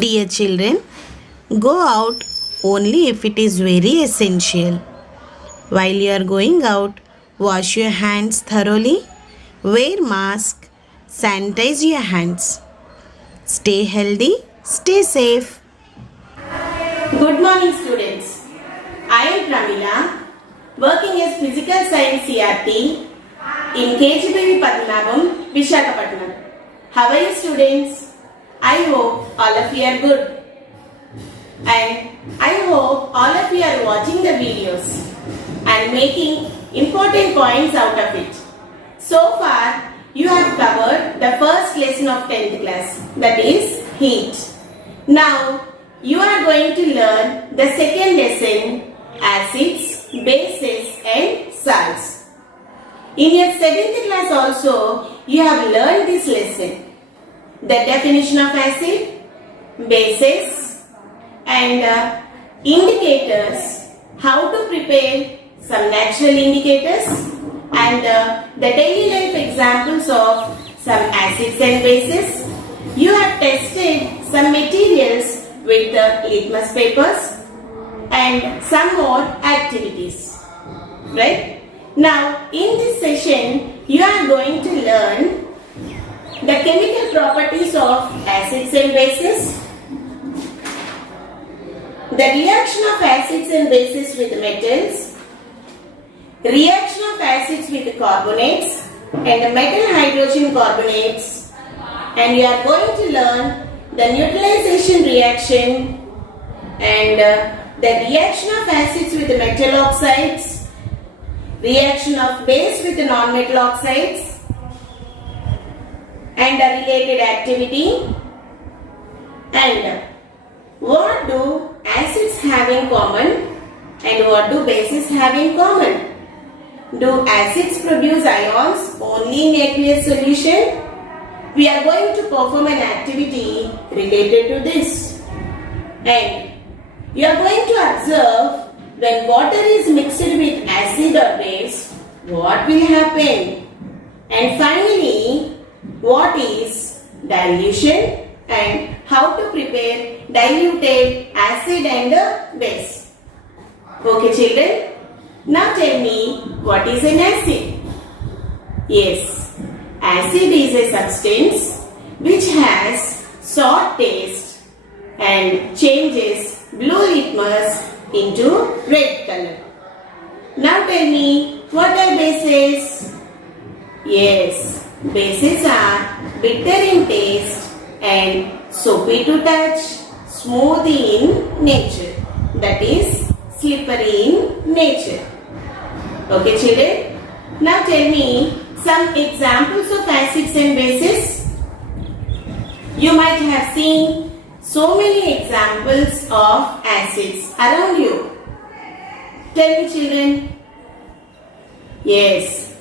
Dear children, go out only if it is very essential. While you are going out, wash your hands thoroughly, wear mask, sanitize your hands. Stay healthy, stay safe. Good morning students. I am Pramila, working as Physical Science CRT in KGBV Padmanabham, Visakhapatnam. How are you students? I hope all of you are good. And I hope all of you are watching the videos and making important points out of it. So far, you have covered the first lesson of 10th class, that is heat. Now, you are going to learn the second lesson, acids, bases and salts. In your 7th class also, you have learned this lesson. The definition of acid, bases and indicators, how to prepare some natural indicators and the daily life examples of some acids and bases. You have tested some materials with the litmus papers and some more activities, right? Now in this session you are going to learn the chemical properties of acids and bases, the reaction of acids and bases with metals, reaction of acids with carbonates and metal hydrogen carbonates, and you are going to learn the neutralization reaction and the reaction of acids with metal oxides, reaction of base with non-metal oxides, and a related activity, and what do acids have in common and what do bases have in common. Do acids produce ions only in aqueous solution? We are going to perform an activity related to this, and you are going to observe when water is mixed with acid or base, what will happen, and finally what is dilution and how to prepare diluted acid and base. Okay children, now tell me what is an acid? Yes, acid is a substance which has sour taste and changes blue litmus into red color. Now tell me what are bases? Yes, bases are bitter in taste and soapy to touch, smooth in nature, that is slippery in nature. Okay children, now tell me some examples of acids and bases. You might have seen so many examples of acids around you. Tell me children. Yes,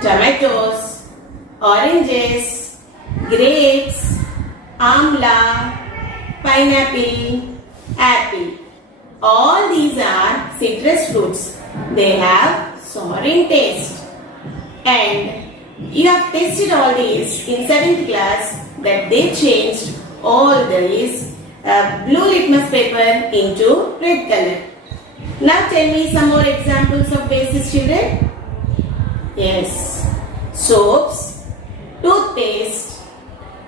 tomatoes, oranges, grapes, amla, pineapple, apple. All these are citrus fruits. They have sour in taste. And you have tested all these in 7th class that they changed all these blue litmus paper into red color. Now tell me some more examples of bases children. Yes, soaps, toothpaste,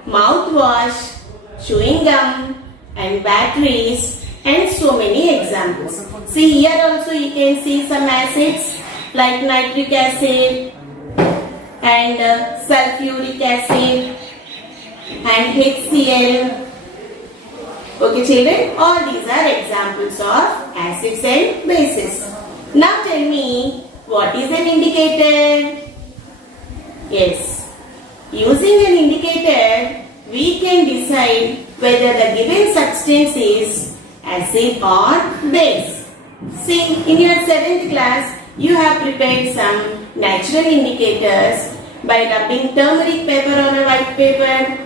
mouthwash, chewing gum and batteries and so many examples. See here also you can see some acids like nitric acid and sulfuric acid and HCl. Okay children, all these are examples of acids and bases. Now tell me what is an indicator? Yes, using an indicator we can decide whether the given substance is acid or base. See, in your 7th class you have prepared some natural indicators by rubbing turmeric paper on a white paper,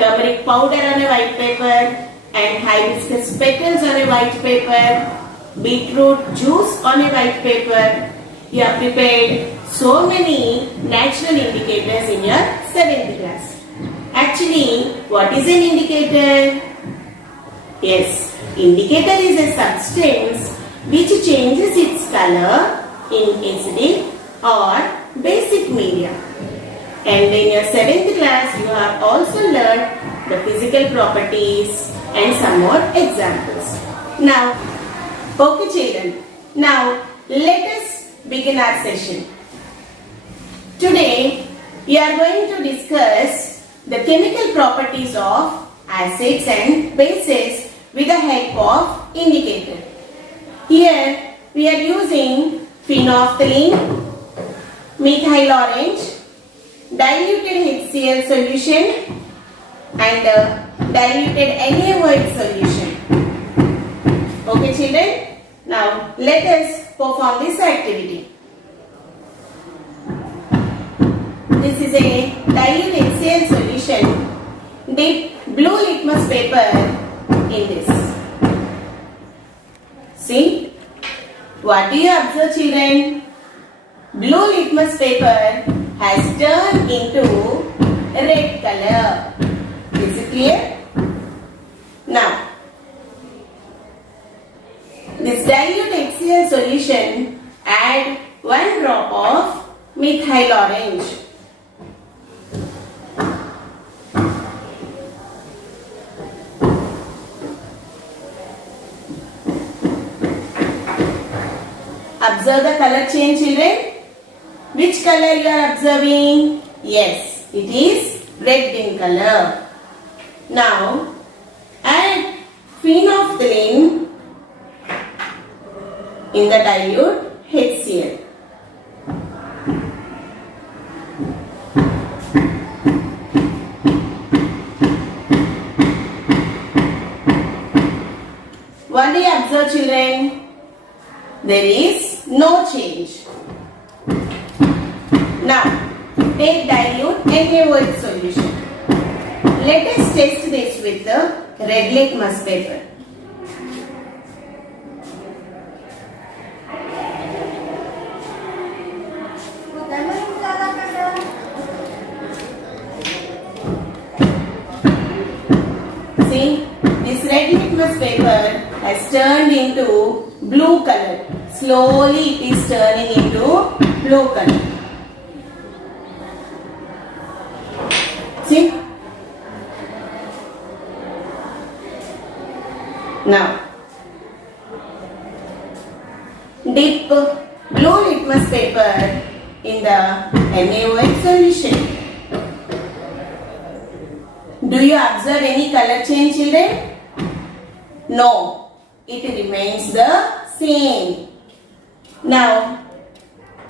turmeric powder on a white paper and hibiscus petals on a white paper, beetroot juice on a white paper. You have prepared so many natural indicators in your 7th class. Actually, what is an indicator? Yes, indicator is a substance which changes its color in acidic or basic media. And in your 7th class, you have also learned the physical properties and some more examples. Now, okay children, now let us begin our session. Today, we are going to discuss the chemical properties of acids and bases with the help of indicator. Here, we are using phenolphthalein, methyl orange, diluted HCl solution and diluted NaOH solution. Okay children, now let us perform this activity. This is a dilute HCl solution. Dip blue litmus paper in this. See, what do you observe children? Blue litmus paper has turned into red color. Is it clear? Now, this dilute HCl solution, add 1 drop of methyl orange. Observe the color change children. Which color you are observing? Yes, it is red in color. Now, add phenolphthalein in the dilute HCl. What do you observe children? There is no change. Now, take dilute NaOH solution. Let us test this with the red litmus paper. See, this red litmus paper has turned into blue color. Slowly it is turning into blue color. See? Now, dip blue litmus paper in the NaOH solution. Do you observe any color change children? No, it remains the same. Now,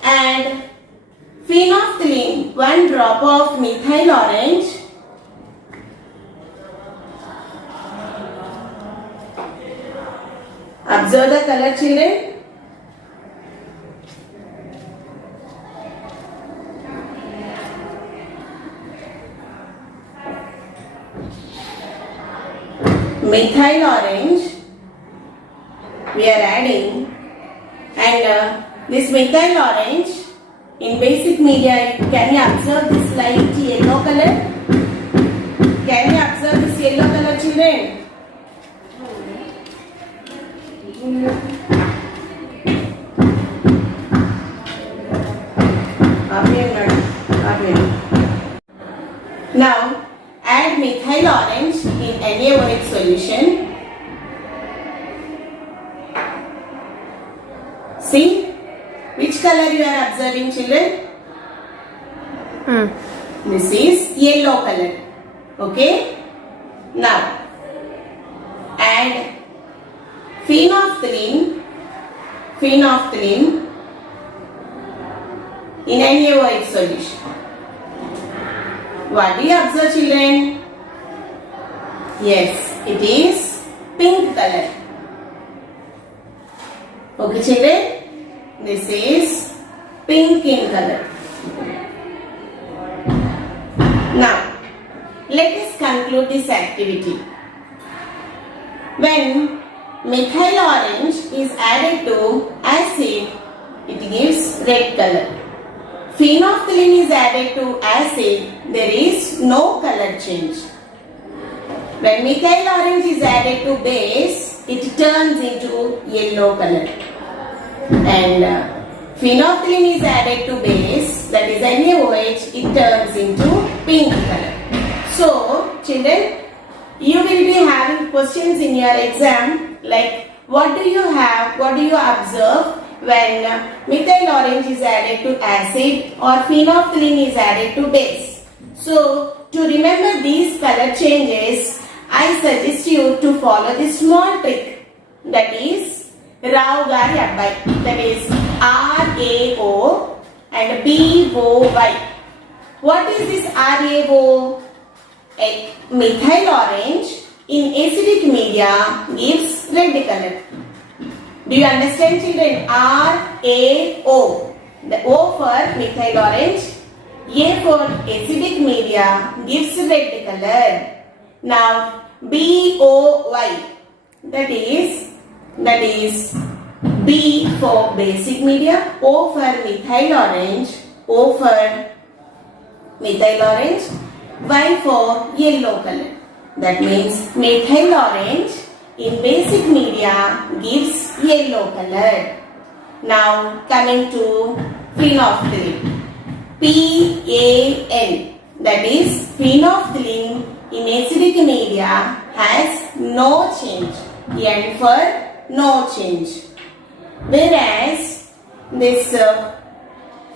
add phenolphthalein, 1 drop of methyl orange. Observe the color children. Methyl orange we are adding, and this methyl orange in basic media, can you observe this light yellow color? Can you observe this yellow color children? Now add methyl orange in NaOH solution. See which color you are observing children? This is yellow color. Okay. Now add phenolphthalein in NaOH solution. What do you observe children? Yes, it is pink color. Okay children, this is pink in color. Now, let us conclude this activity. When methyl orange is added to acid, it gives red color. Phenolphthalein is added to acid, there is no color change. When methyl orange is added to base, it turns into yellow color. And phenolphthalein is added to base, that is NaOH, it turns into pink color. So, children, you will be having questions in your exam like what do you observe when methyl orange is added to acid or phenolphthalein is added to base. So, to remember these color changes, I suggest you to follow this small trick, that is Rao Gari Abbai, that is RAO and BOY. What is this RAO? A methyl orange in acidic media gives red color. Do you understand, children? RAO. The O for methyl orange, A for acidic media gives red color. Now BOY, that is B for basic media, O for methyl orange, Y for yellow color. That means methyl orange in basic media gives yellow color. Now coming to phenolphthalein, PAN, that is phenolphthalein in acidic media has no change, N for no change. Whereas this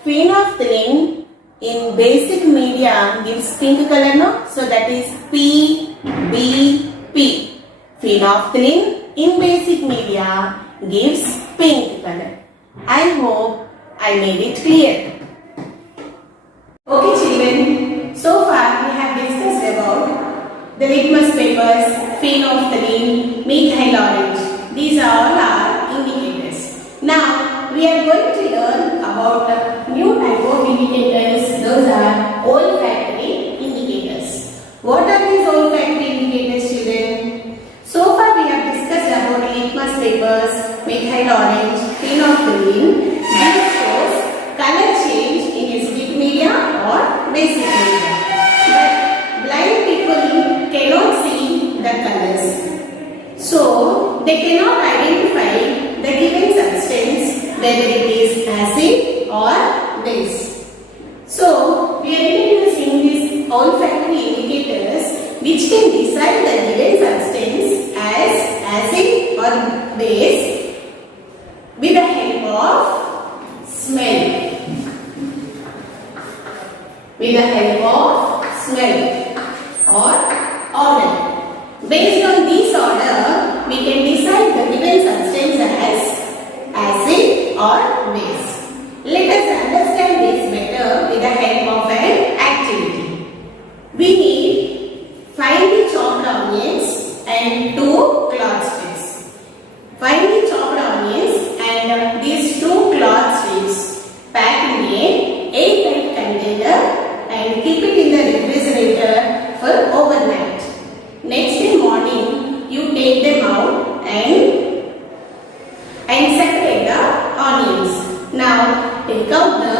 phenolphthalein in basic media gives pink color, no? So that is PBP. Phenolphthalein in basic media gives pink color. I hope I made it clear. Okay, children. So far we have discussed about the litmus papers, phenolphthalein, methyl orange. These are all our indicators. Now we are going to learn about new type of indicators. Those are olfactory indicators. What are these olfactory indicators, children? So far we have discussed about litmus papers, methyl orange, phenolphthalein. These shows color change in acidic media or basic media. But blind people cannot see the colors. So they cannot identify the given substance, whether it is acid or base. So we are introducing these olfactory indicators which can decide the given substance as acid or base with the help of smell. With the help of smell or odor. Based on this order, we can decide the given substance as acid or base. Let us understand this better with the help of an activity. We need finely chopped onions and 2 cloth strips. Finely chopped onions and these 2 cloth strips packed in a airtight container and keep it in the refrigerator for overnight. Next day morning, you take them out and separate the onions. Now take out the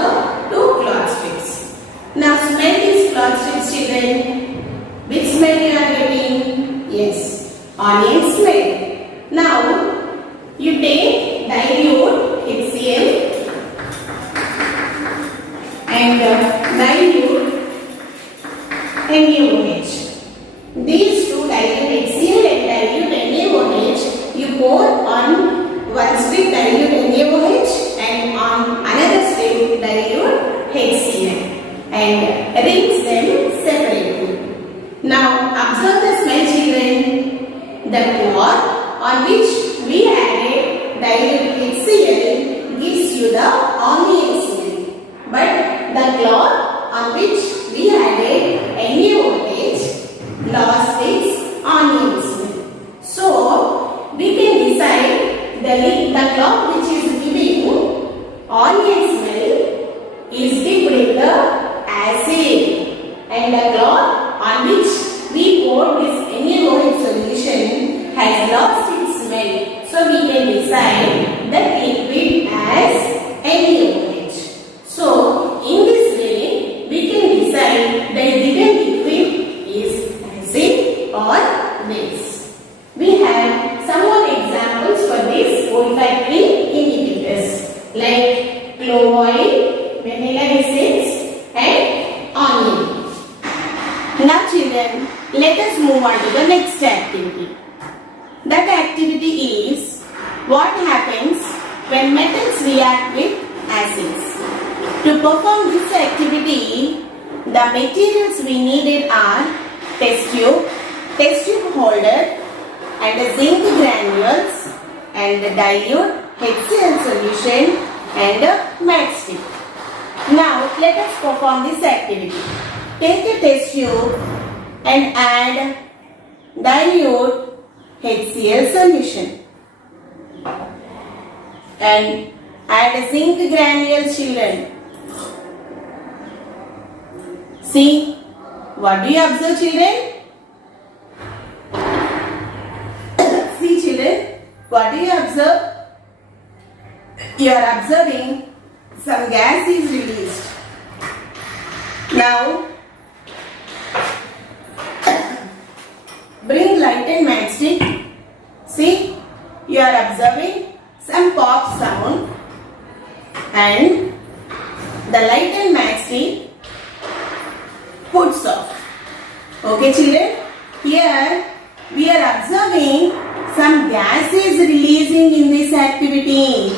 2 cloth strips. Now smell these cloth strips, children. Which smell you are getting? Yes, onion smell. Now you take dilute HCl and dilute NaOH. These 2 dilute HCl and dilute NaOH you pour on one strip dilute NaOH and on another strip dilute HCl and rinse them separately. Now observe the smell, children. The cloth on which we added dilute HCl gives you the onion smell, but the cloth on which we added NaOH lost its onion smell. So we can decide the cloth which is giving onion smell is dipped in the acid, and the cloth on which we poured this NaOH solution has lost its smell. So we can decide the liquid as NaOH. So in this way let us move on to the next activity. That activity is what happens when metals react with acids. To perform this activity, the materials we needed are test tube holder, and zinc granules, and dilute HCl solution, and a matchstick. Now let us perform this activity. Take a test tube and add dilute HCl solution and add zinc granules, children. See, what do you observe, children? See, children, what do you observe? You are observing some gas is released. Now, bring light and matchstick. See, you are observing some pop sound, and the light and matchstick puts off. Okay, children, here we are observing some gases releasing in this activity.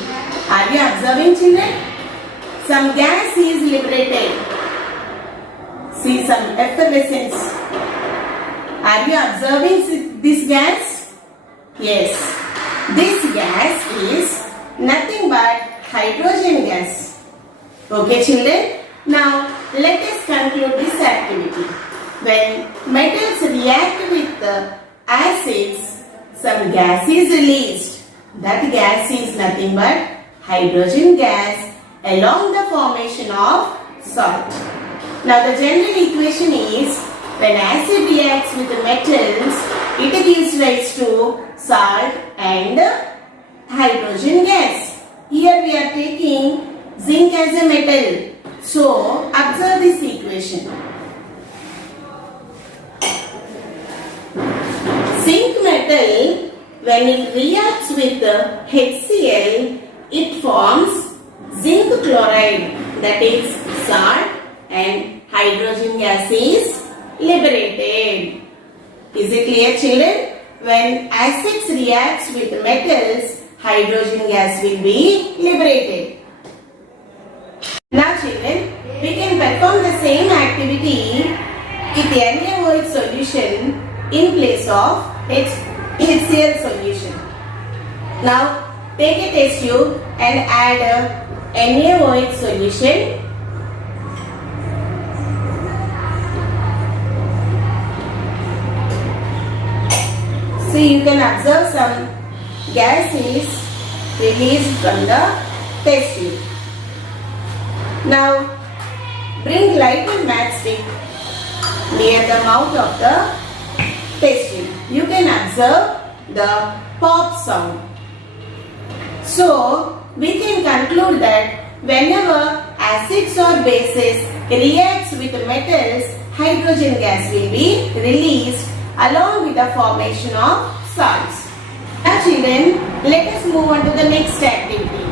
Are you observing, children? Some gas is liberated. See some effervescence. Are you observing this gas? Yes. This gas is nothing but hydrogen gas. Okay, children? Now, let us conclude this activity. When metals react with the acids, some gas is released. That gas is nothing but hydrogen gas along the formation of salt. Now, the general equation is when acid reacts with the metals, it gives rise to salt and hydrogen gas. Here we are taking zinc as a metal. So, observe this equation. Zinc metal, when it reacts with the HCl, it forms zinc chloride, that is salt, and hydrogen gas is liberated. Is it clear, children? When acids reacts with metals, hydrogen gas will be liberated. Now, children, we can perform the same activity with NaOH solution in place of HCl solution. Now, take a test tube and add NaOH solution. So you can observe some gas is released from the test tube. Now, bring light and matchstick near the mouth of the test tube. You can observe the pop sound. So, we can conclude that whenever acids or bases reacts with metals, hydrogen gas will be released along with the formation of salts. Now, children, let us move on to the next activity.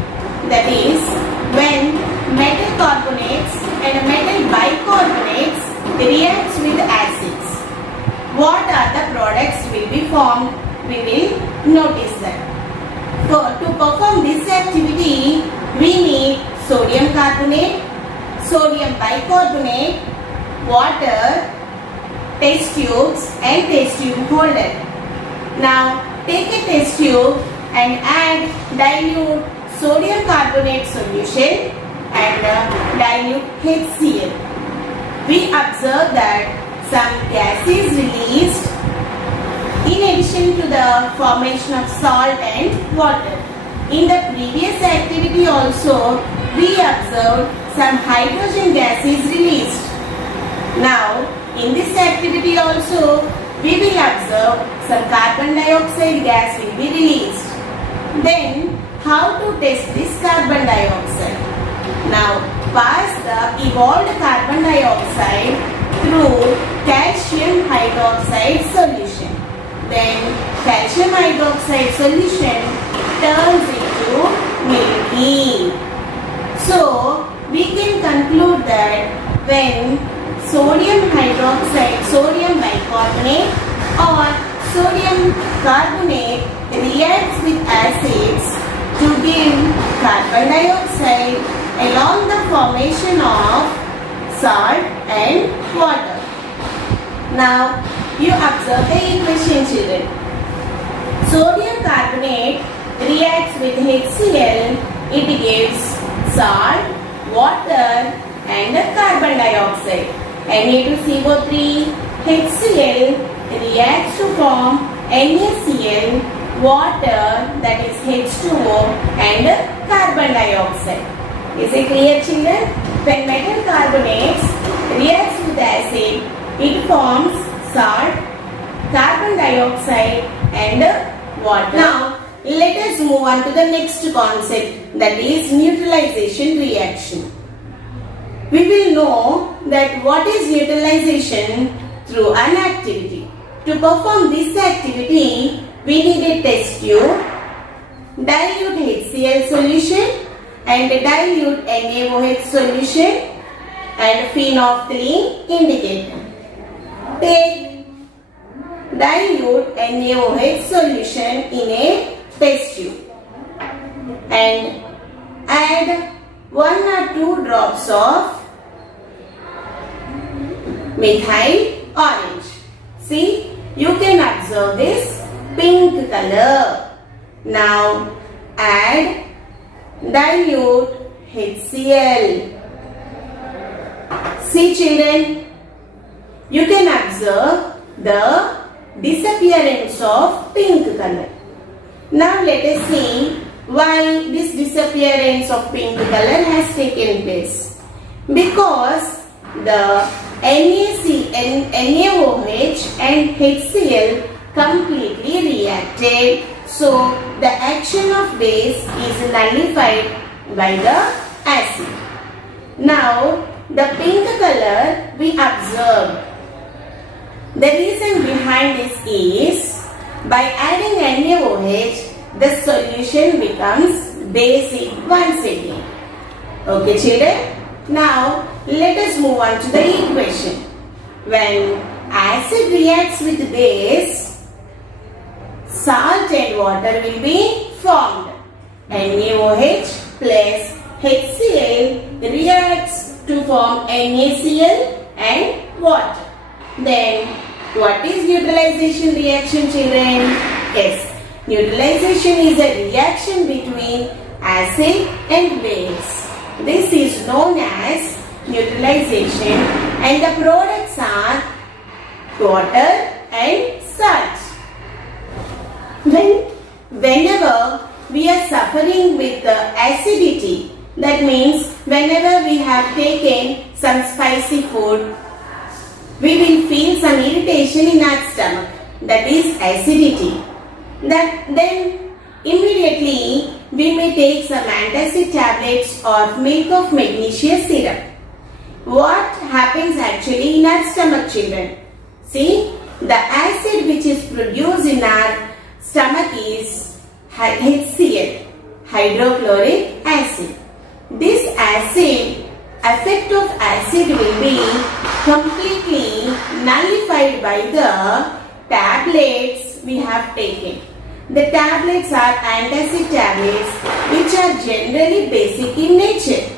That is, when metal carbonates and metal bicarbonates reacts with acids, what are the products will be formed? We will notice that. To perform this activity, we need sodium carbonate, sodium bicarbonate, water, test tubes and test tube holder. Now, take a test tube and add dilute sodium carbonate solution and dilute HCl. We observe that some gas is released in addition to the formation of salt and water. In the previous activity also, we observed some hydrogen gas is released. Now, in this activity also, we will observe some carbon dioxide gas will be released. Then, how to test this carbon dioxide? Now, pass the evolved carbon dioxide through calcium hydroxide solution. Then, calcium hydroxide solution turns into milky. So, we can conclude that when sodium hydroxide, sodium bicarbonate Or sodium carbonate reacts with acids to give carbon dioxide along the formation of salt and water. Now you observe the equation, children. Sodium carbonate reacts with HCl, it gives salt, water and carbon dioxide. Na2CO3, HCl reacts to form NaCl, water, that is H2O and carbon dioxide. Is it clear, children? When metal carbonates reacts with acid, it forms salt, carbon dioxide and water. Now, let us move on to the next concept, that is neutralization reaction. We will know that what is neutralization through an activity. To perform this activity, we need a test tube, dilute HCl solution and dilute NaOH solution and phenolphthalein indicator. Take dilute NaOH solution in a test tube and add 1 or 2 drops of methyl orange. See, you can observe this pink color. Now add dilute HCl. See, children, you can observe the disappearance of pink color. Now let us see why this disappearance of pink color has taken place. Because the NaOH and HCl completely reacted, so the action of base is nullified by the acid. Now the pink color we observed. The reason behind this is by adding NaOH, the solution becomes basic once again. Okay, children? Now, let us move on to the equation. When acid reacts with base, salt and water will be formed. NaOH plus HCl reacts to form NaCl and water. Then, what is neutralization reaction, children? Yes, neutralization is a reaction between acid and base. This is known as neutralization and the products are water and salt. Whenever we are suffering with acidity, that means whenever we have taken some spicy food, we will feel some irritation in our stomach, that is acidity. Then immediately we may take some antacid tablets or milk of magnesia syrup. What happens actually in our stomach, children? See, the acid which is produced in our stomach is HCl, hydrochloric acid. This effect of acid will be completely nullified by the tablets we have taken. The tablets are antacid tablets which are generally basic in nature.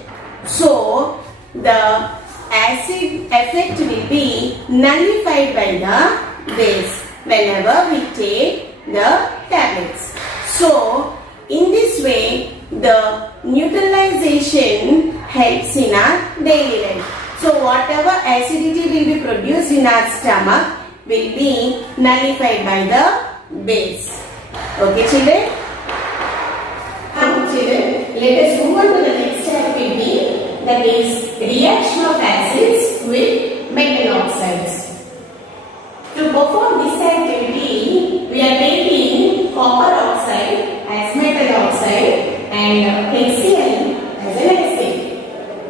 So, the acid effect will be nullified by the base whenever we take the tablets. So, in this way, the neutralization helps in our daily life. So, whatever acidity will be produced in our stomach will be nullified by the base. Okay, children? Children, let us move on to the next activity, that is reaction of acids with metal oxides. To perform this activity, we are taking copper oxide as metal oxide and HCl as an acid.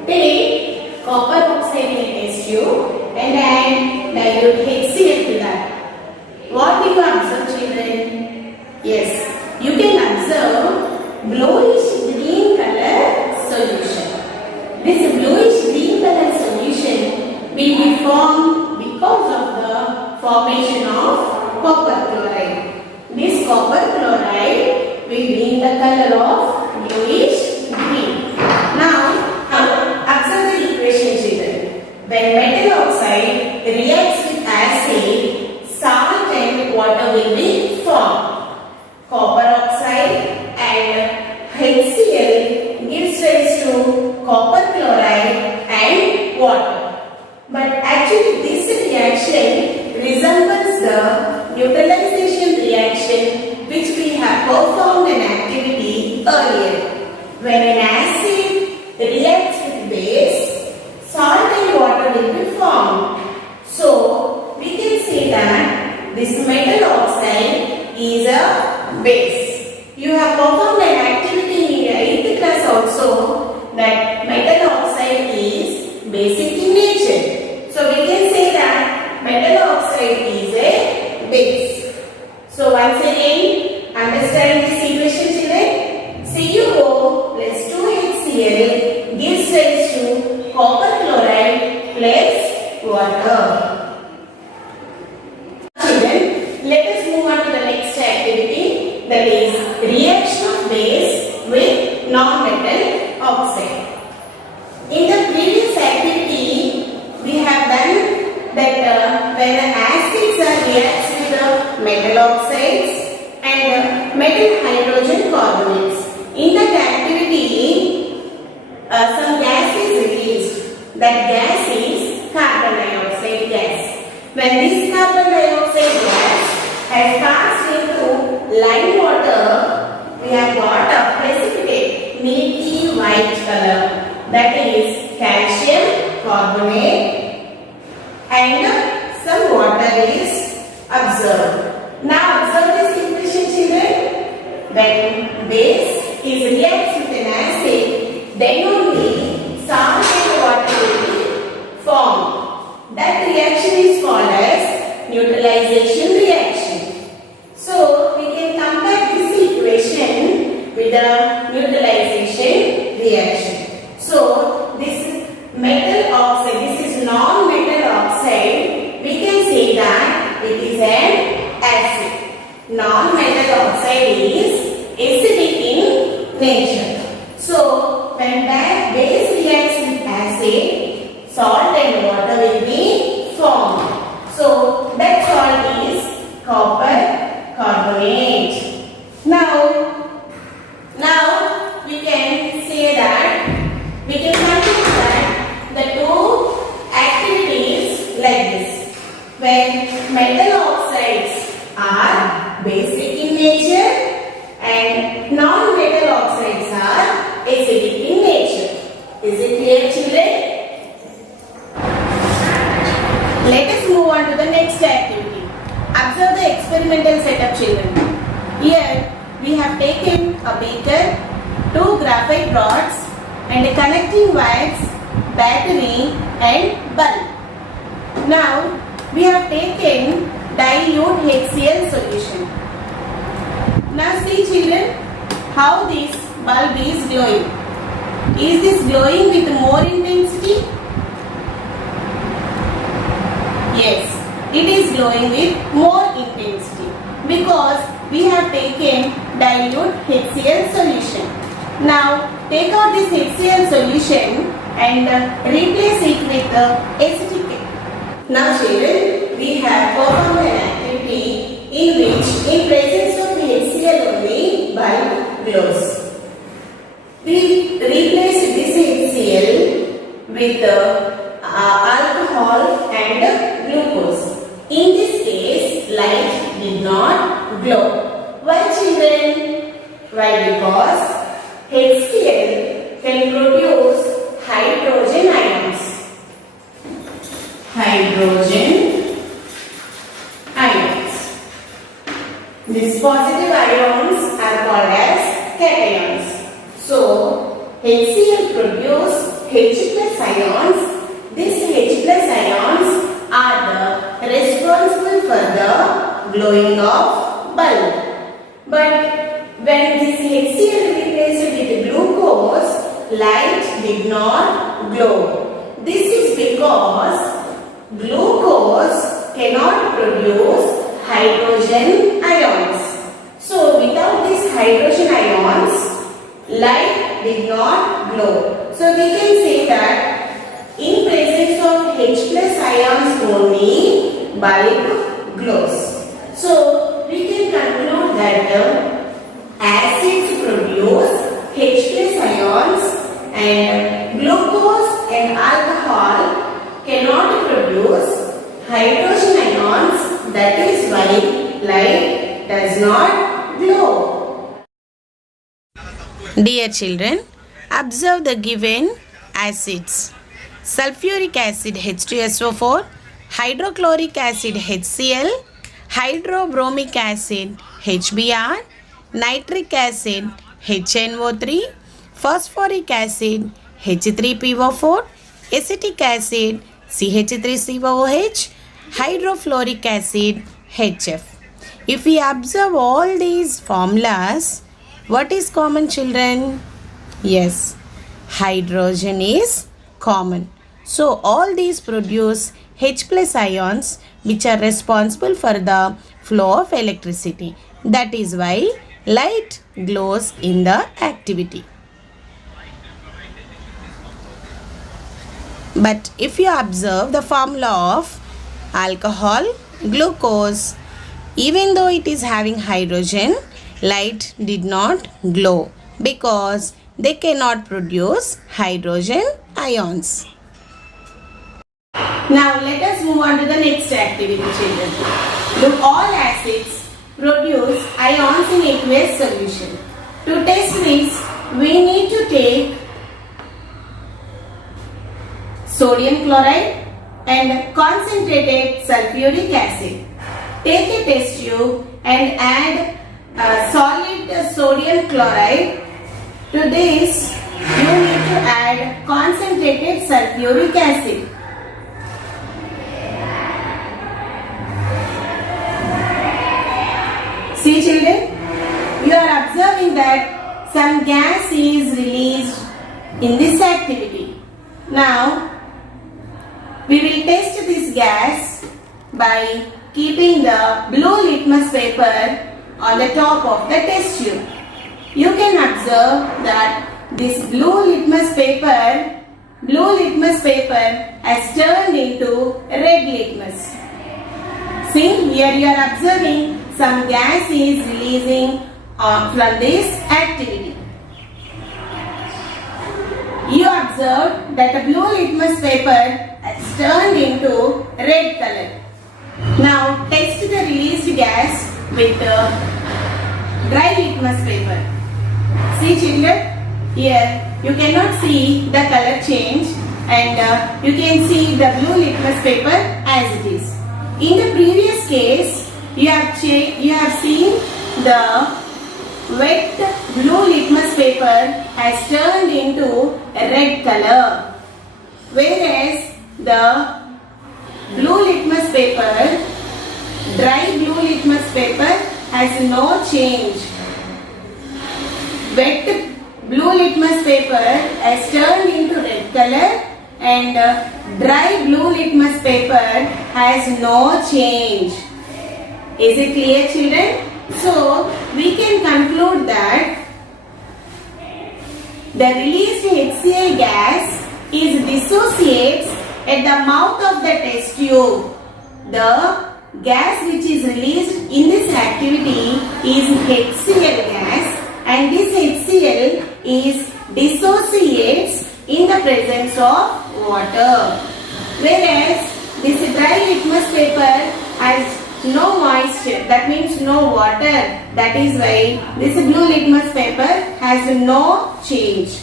Take copper oxide in a test tube and add dilute HCl to that. What do you observe, children? Yes, you can observe bluish green color solution. This bluish green color solution will be formed because of the formation of copper chloride. This copper chloride will be in the color of bluish green. Now observe the equation, children. When metal oxide reacts with acid, salt and water will be formed. Copper oxide and HCl gives rise to copper chloride and water. But actually this reaction resembles the neutralization reaction which we have performed an activity earlier. When an acid reacts with base, salt and water will be formed. So we can say that this metal oxide is a base. You have performed an activity in your 8th class also that metal oxide is basic in nature. So we can say that metal oxide is a base. So once again, understand this equation, children. CuO plus 2HCl gives rise to copper chloride plus water. Children, let us move on to the next activity, that is reaction of base with non-metal oxide. In the previous activity, we have done that when the acids are reacts with the metal oxides and metal hydrogen carbonates. In that activity, some gas is released. That gas is carbon dioxide gas. When this carbon dioxide gas has passed into lime water, we have got a precipitate, milky white color. That is calcium carbonate and some water is observed. Now observe this equation, children. When base is reacts with an acid, then only salt and water will be formed. That reaction is called as neutralization reaction. So we can compare this equation with the neutralization reaction. So this metal oxide, this is non-metal oxide, we can say that it is an acid. Non-metal oxide is acidic in nature. So when base reacts with acid, salt and water will be formed. So that salt is copper carbonate. Now we can say that we can conclude that the two activities like this. When metal oxides are basic in nature and non-metal oxides are acidic in nature. Is it clear, children? Let us move on to the next activity. Observe the experimental setup, children. Here we have taken a beaker, 2 graphite rods and connecting wires, battery and bulb. Now we have taken dilute HCl solution. Now see, children, how this bulb is glowing. Is this glowing with more intensity? Yes, it is glowing with more intensity because we have taken dilute HCl solution. Now take out this HCl solution and replace it with acetic. Now children, we have performed an activity in which in presence of HCl only bulb glows. We replace this HCl with alcohol and glucose. In this case, light did not glow. Why, children? Why? Because HCl can produce hydrogen ions. These positive ions are called as cations. So, HCl produce H plus ions. These H plus ions are the responsible for the glowing of bulb. But when this HCl replaced with glucose, light did not glow. This is because glucose cannot produce hydrogen ions. So without these hydrogen ions, light did not glow. So we can say that in presence of H plus ions only, bulb glows. So we can conclude that acids produce H plus ions and glucose and alcohol cannot produce hydrogen ions. That is why light does not glow. Dear children, observe the given acids. Sulfuric acid H2SO4, hydrochloric acid HCl, hydrobromic acid HBr, nitric acid HNO3, phosphoric acid H3PO4, acetic acid CH3COOH, hydrofluoric acid HF. If we observe all these formulas, what is common, children? Yes, hydrogen is common. So all these produce H plus ions which are responsible for the flow of electricity. That is why light glows in the activity. But if you observe the formula of alcohol, glucose, even though it is having hydrogen, light did not glow because they cannot produce hydrogen ions. Now let us move on to the next activity, children. Look, all acids produce ions in aqueous solution. To test this, we need to take sodium chloride and concentrated sulfuric acid. Take a test tube and add solid sodium chloride. To this, you need to add concentrated sulfuric acid. See, children, you are observing that some gas is released in this activity. Now, we will test this gas by keeping the blue litmus paper on the top of the test tube. You can observe that this blue litmus paper has turned into red litmus. See, here you are observing some gas is releasing from this activity. You observe that the blue litmus paper has turned into red color. Now test the released gas with dry litmus paper. See, children, here you cannot see the color change and you can see the blue litmus paper as it is. In the previous case, you have seen the wet blue litmus paper has turned into a red color, whereas the blue litmus paper, dry blue litmus paper has no change. Wet blue litmus paper has turned into red color and dry blue litmus paper has no change. Is it clear, children? So, we can conclude that the released HCl gas is dissociates at the mouth of the test tube. The gas which is released in this activity is HCl gas and this HCl is dissociates in the presence of water. Whereas this dry litmus paper has no moisture, that means no water. That is why this blue litmus paper has no change.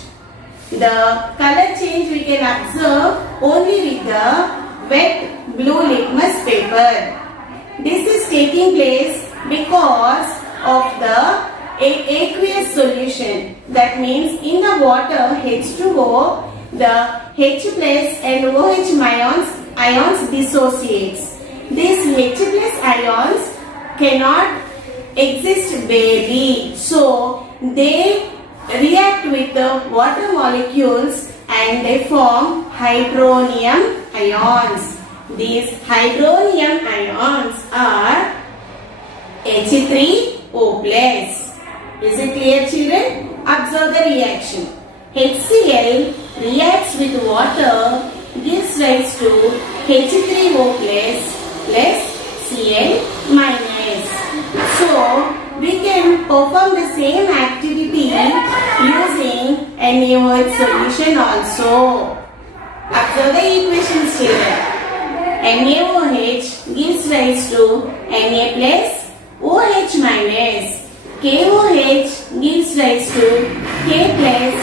The color change we can observe only with the wet blue litmus paper. This is taking place because of the aqueous solution. That means in the water H2O, the H plus and OH ions dissociates. These H plus ions cannot exist barely, so they react with the water molecules and they form hydronium ions. These hydronium ions are H3O plus. Is it clear, children? Observe the reaction. HCl reacts with water, gives rise to H3O plus Cl minus. So, we can perform the same activity using NaOH solution also. Observe the equations here. NaOH gives rise to Na plus OH minus. KOH gives rise to K plus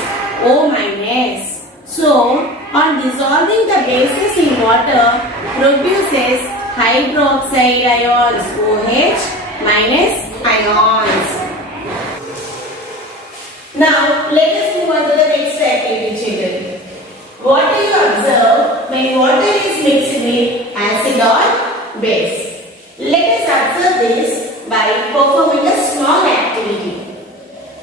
O minus. So, on dissolving the bases in water, produces hydroxide ions OH minus ions. Now, let us move on to the next activity, children. What do you observe when water is mixed with acid or base? Let us observe this by performing a small activity.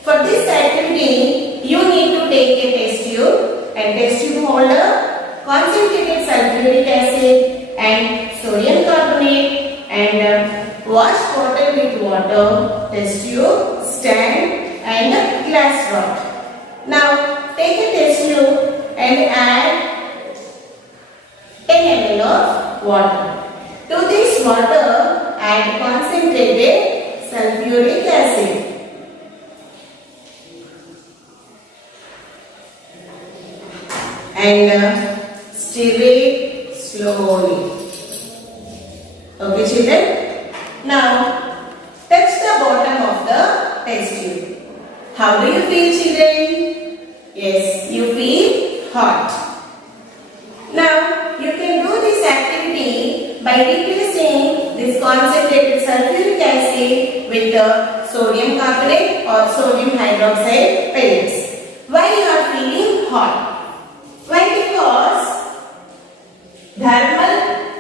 For this activity, you need to take a test tube and test tube holder, concentrated sulfuric acid and sodium carbonate and wash water with water, test tube, stand and a glass rod. Now, take a test tube and add 10 ml of water. To this water, add concentrated sulfuric acid. And stir it slowly. Okay, children? Now, touch the bottom of the test tube. How do you feel, children? Yes, you feel hot. Now, you can do this activity by replacing this concentrated sulfuric acid with the sodium carbonate or sodium hydroxide pellets. Why you are feeling hot? Why? Because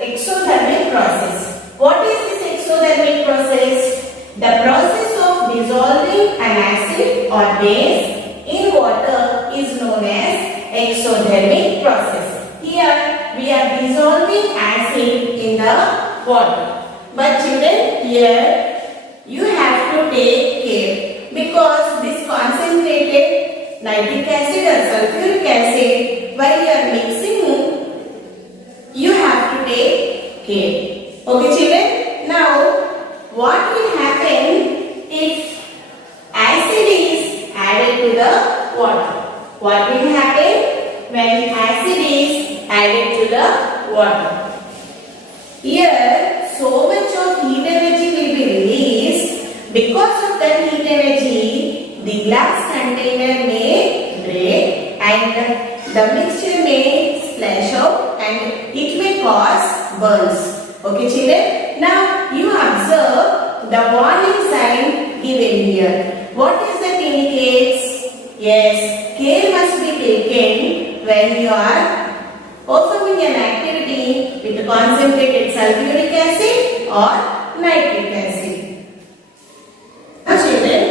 exothermic process. What is this exothermic process? The process of dissolving an acid or base in water is known as exothermic process. Here we are dissolving acid in the water. But children, here you have to take care because this concentrated nitric acid or sulfuric acid, while you are mixing, you have to take care. Okay, children? Now, what will happen if acid is added to the water? What will happen when acid is added to the water? Here, so much of heat energy will be released. Because of that heat energy, the glass container may break and the mixture may splash out and it may cause burns. Okay, children? Now, you observe the warning sign given here. What is that indicates? Yes, care must be taken when you are performing an activity with concentrated sulfuric acid or nitric acid. Now, children,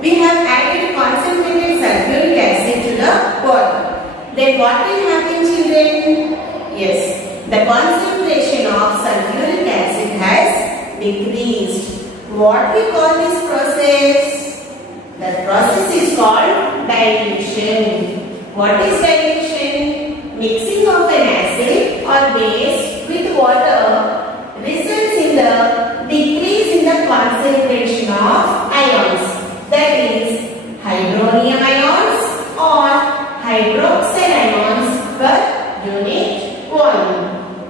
we have added concentrated sulfuric acid to the water. Then what will happen, children? Yes, the concentration of sulfuric acid has decreased. What we call this process? The process is called dilution. What is dilution? Mixing of an acid or base with water results in the decrease in the concentration of ions. That is hydronium ions or hydroxide ions per unit volume.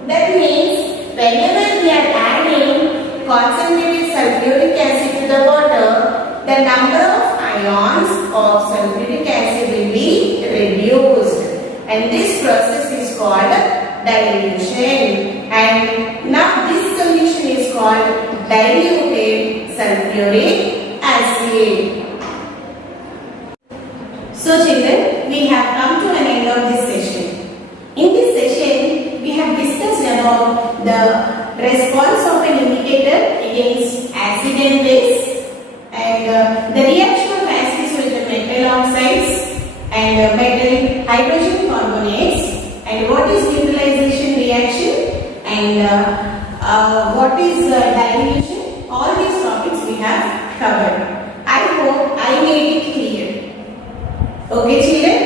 That means whenever we are adding concentrated sulfuric acid to the water, the number of ions of sulfuric acid will be reduced. And this process is called dilution. And now this solution is called diluted sulfuric acid. So children, we have come to an end of this session. In this session, we have discussed about the response of an indicator against acid and base and the reaction of acids with the metal oxides and metal hydrogen carbonates and what is neutralization reaction and what is dilution. All these topics we have covered. I hope I made it clear. Okay children?